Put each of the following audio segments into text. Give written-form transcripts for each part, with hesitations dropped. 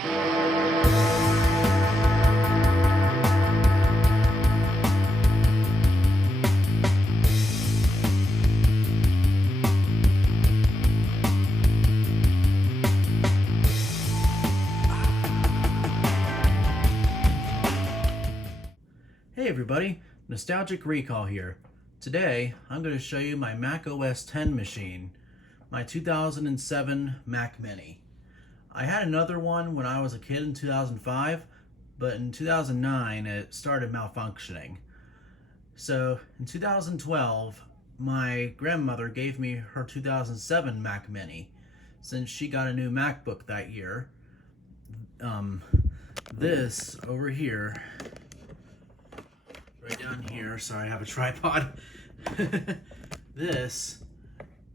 Hey everybody, Nostalgic Recall here. Today I'm going to show you my Mac OS X machine, my 2007 Mac Mini. I had another one when I was a kid in 2005, but in 2009 it started malfunctioning. So in 2012 my grandmother gave me her 2007 Mac Mini since she got a new MacBook that year. This over here, right down here, sorry I have a tripod, this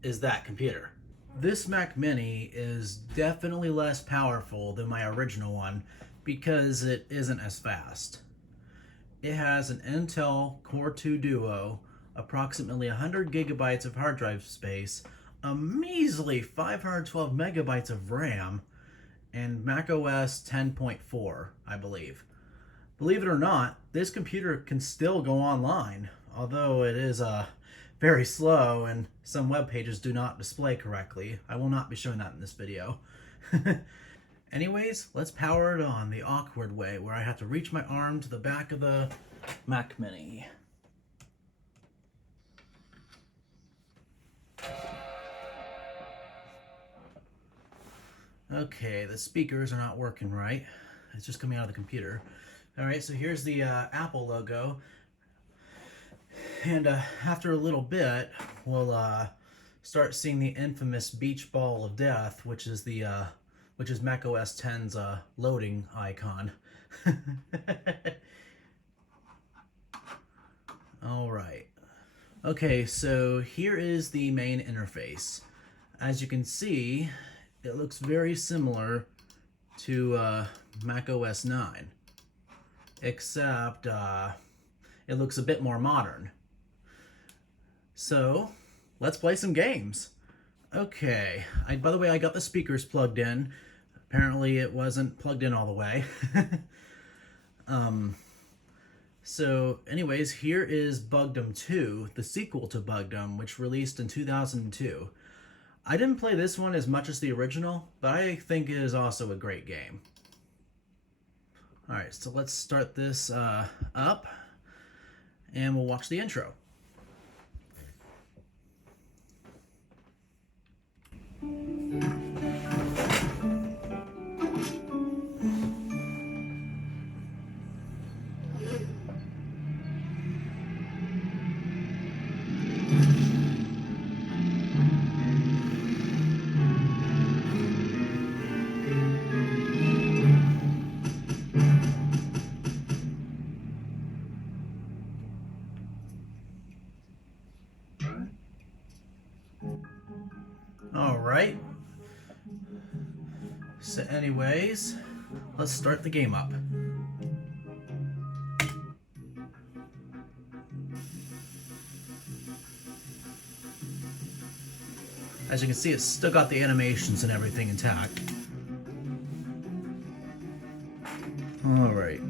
is that computer. This Mac Mini is definitely less powerful than my original one because it isn't as fast. It has an Intel Core 2 Duo, approximately 100 gigabytes of hard drive space, a measly 512 megabytes of RAM, and Mac OS 10.4, I believe. Believe it or not, this computer can still go online, although it is very slow and some web pages do not display correctly. I will not be showing that in this video. Anyways, let's power it on the awkward way where I have to reach my arm to the back of the Mac Mini. Okay, the speakers are not working right. It's just coming out of the computer. Alright, so here's the Apple logo. And after a little bit, we'll start seeing the infamous beach ball of death, which is Mac OS X's loading icon. Alright. Okay, so here is the main interface. As you can see, it looks very similar to Mac OS 9, except it looks a bit more modern. So let's play some games. Okay, by the way, I got the speakers plugged in. Apparently it wasn't plugged in all the way. So anyways, here is Bugdom 2, the sequel to Bugdom, which released in 2002. I didn't play this one as much as the original, but I think it is also a great game. Alright, so let's start this up, and we'll watch the intro. Alright, so anyways, let's start the game up. As you can see, it's still got the animations and everything intact. Alright.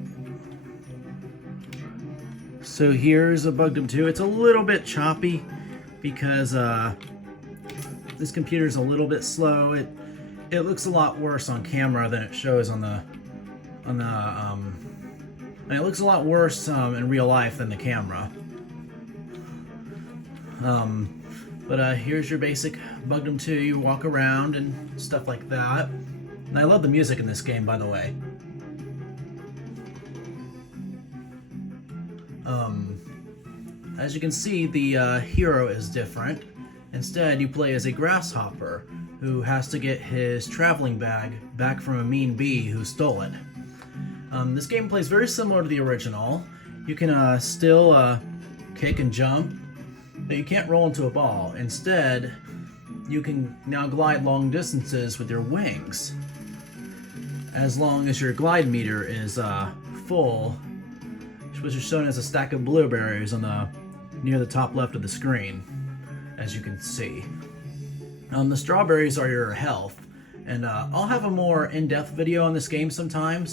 So here's a Bugdom 2. It's a little bit choppy because this computer's a little bit slow. It looks a lot worse on camera than it shows on the and it looks a lot worse in real life than the camera. But here's your basic Bugdom 2. You walk around and stuff like that. And I love the music in this game, by the way. As you can see, the hero is different. Instead, you play as a grasshopper who has to get his traveling bag back from a mean bee who stole it. This game plays very similar to the original. You can still kick and jump, but you can't roll into a ball. Instead, you can now glide long distances with your wings, as long as your glide meter is full, which is shown as a stack of blueberries on near the top left of the screen, as you can see. The strawberries are your health, And I'll have a more in-depth video on this game sometime.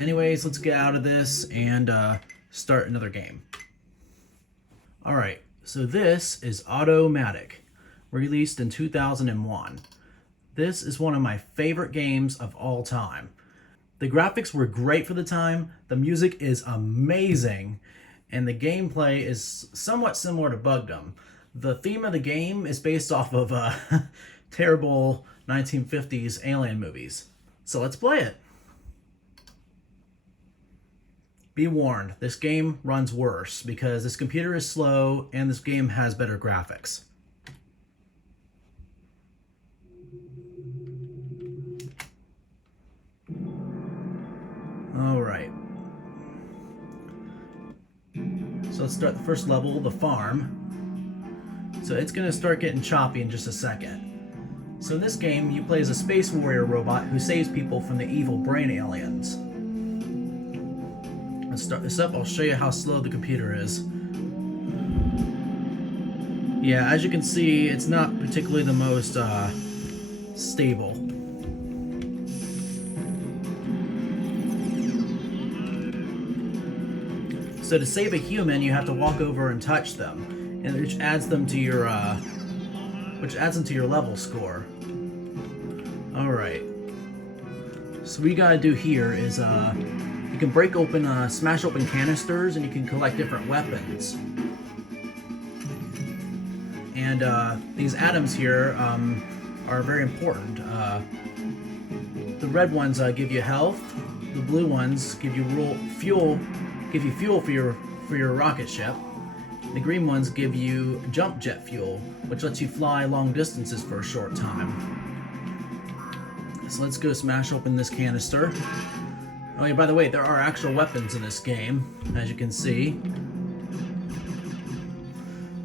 Anyways, let's get out of this and start another game. All right, so this is Automatic, released in 2001. This is one of my favorite games of all time. The graphics were great for the time, the music is amazing, and the gameplay is somewhat similar to Bugdom. The theme of the game is based off of terrible 1950s alien movies. So let's play it. Be warned, this game runs worse because this computer is slow and this game has better graphics. Alright. So let's start the first level, the farm. So it's going to start getting choppy in just a second. So in this game, you play as a space warrior robot who saves people from the evil brain aliens. Let's start this up. I'll show you how slow the computer is. Yeah, as you can see, it's not particularly the most stable. So to save a human, you have to walk over and touch them, and which adds them to your level score. All right. So what you gotta do here is you can break open, smash open canisters, and you can collect different weapons. And these atoms here are very important. The red ones give you health. The blue ones give you fuel for your rocket ship. The green ones give you jump jet fuel, which lets you fly long distances for a short time. So let's go smash open this canister. Oh yeah, by the way, there are actual weapons in this game, as you can see.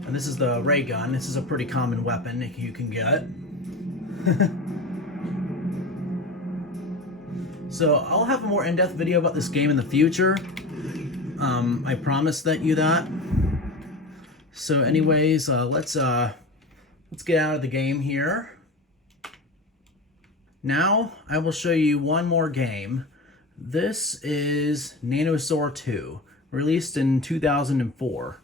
And this is the ray gun. This is a pretty common weapon you can get. So I'll have a more in-depth video about this game in the future. I promise you that. So anyways, let's get out of the game here. Now I will show you one more game. This is Nanosaur 2, released in 2004.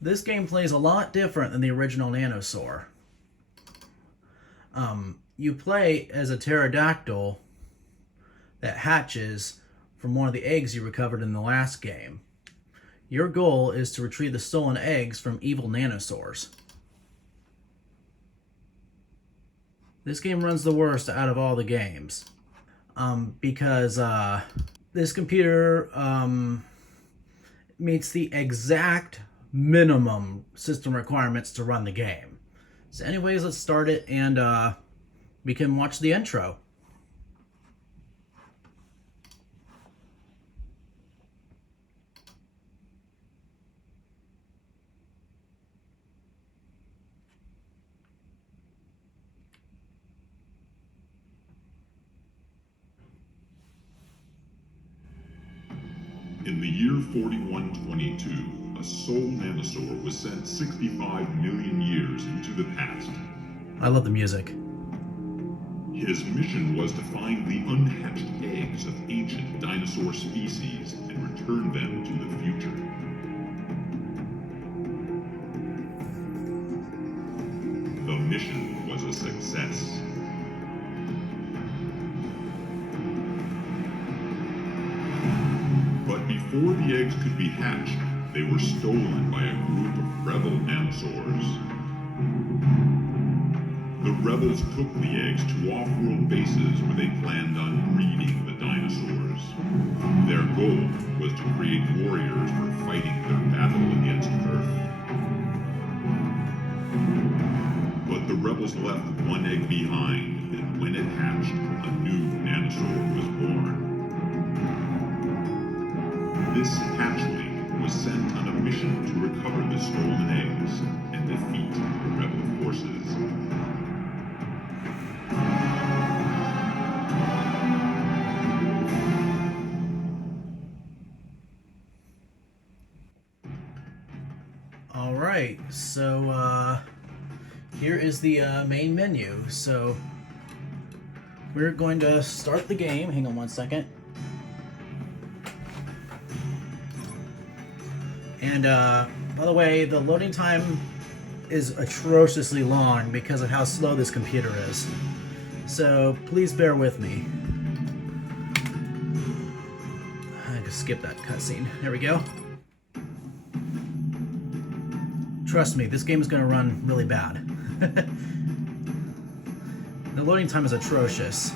This game plays a lot different than the original Nanosaur. You play as a pterodactyl that hatches from one of the eggs you recovered in the last game. Your goal is to retrieve the stolen eggs from evil nanosaurs. This game runs the worst out of all the games because this computer meets the exact minimum system requirements to run the game. So anyways, let's start it and we can watch the intro. In the year 4122, a soul nanosaur was sent 65 million years into the past. I love the music. His mission was to find the unhatched eggs of ancient dinosaur species and return them to the future. The mission was a success. But before the eggs could be hatched, they were stolen by a group of rebel nanosaurs. The rebels took the eggs to off-world bases where they planned on breeding the dinosaurs. Their goal was to create warriors for fighting their battle against Earth. But the rebels left one egg behind, and when it hatched, a new nanosaur was born. This hatchling was sent on a mission to recover the stolen eggs and defeat the rebel forces. Alright, so here is the main menu. So we're going to start the game. Hang on one second. And by the way, the loading time is atrociously long because of how slow this computer is. So please bear with me. I can skip that cutscene. There we go. Trust me, this game is going to run really bad. The loading time is atrocious.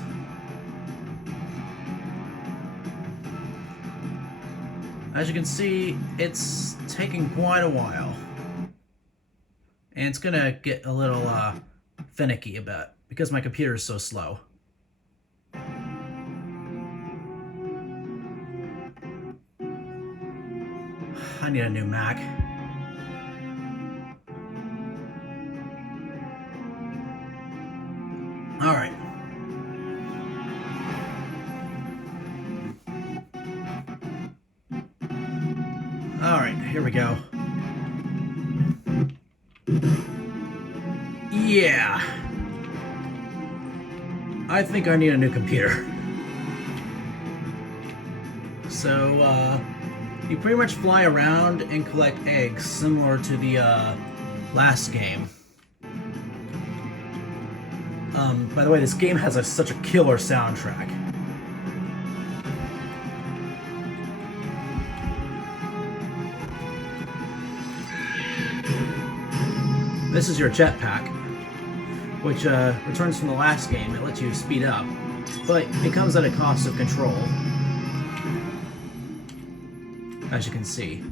As you can see, it's taking quite a while. And it's going to get a little finicky a bit because my computer is so slow. I need a new Mac. All right. All right, here we go. Yeah. I think I need a new computer. So, you pretty much fly around and collect eggs, similar to the last game. By the way, this game has such a killer soundtrack. This is your jetpack, which returns from the last game. It lets you speed up, but it comes at a cost of control, as you can see.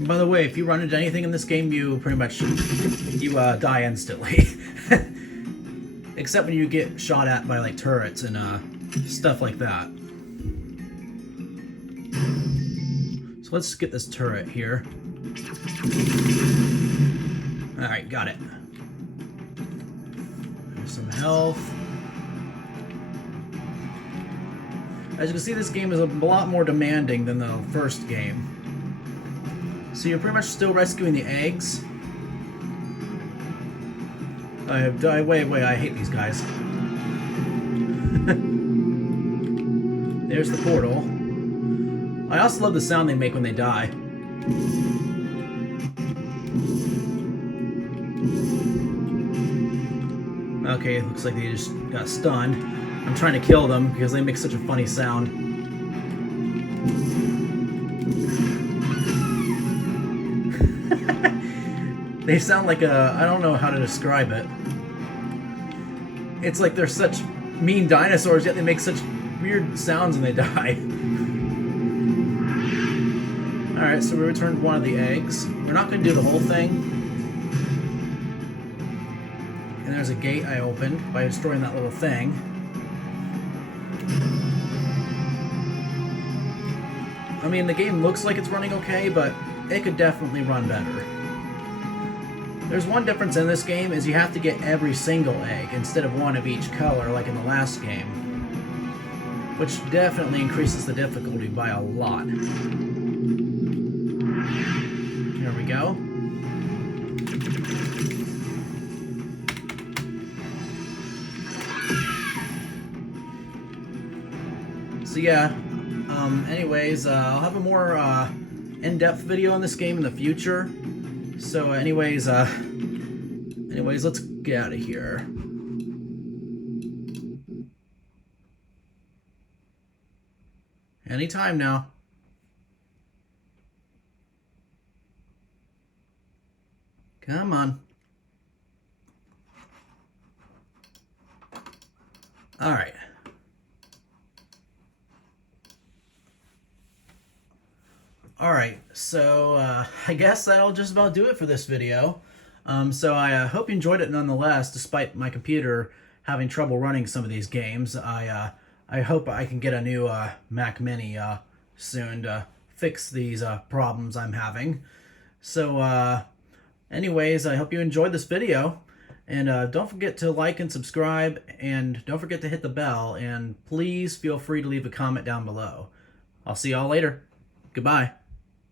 By the way, if you run into anything in this game, you pretty much die instantly. Except when you get shot at by like turrets and stuff like that. So let's get this turret here. Alright, got it. There's some health. As you can see, this game is a lot more demanding than the first game. So you're pretty much still rescuing the eggs. Wait, I hate these guys. There's the portal. I also love the sound they make when they die. Okay, looks like they just got stunned. I'm trying to kill them because they make such a funny sound. They sound like I don't know how to describe it. It's like they're such mean dinosaurs, yet they make such weird sounds when they die. Alright, so we returned one of the eggs. We're not going to do the whole thing. And there's a gate I opened by destroying that little thing. I mean, the game looks like it's running okay, but it could definitely run better. There's one difference in this game, is you have to get every single egg instead of one of each color like in the last game, which definitely increases the difficulty by a lot. Here we go. So yeah, anyways, I'll have a more in-depth video on this game in the future. So anyways, let's get out of here. Anytime now. Come on. All right. Alright, so I guess that'll just about do it for this video. So I hope you enjoyed it nonetheless, despite my computer having trouble running some of these games. I hope I can get a new Mac Mini soon to fix these problems I'm having. So anyways, I hope you enjoyed this video, And don't forget to like and subscribe, and don't forget to hit the bell, and please feel free to leave a comment down below. I'll see y'all later. Goodbye.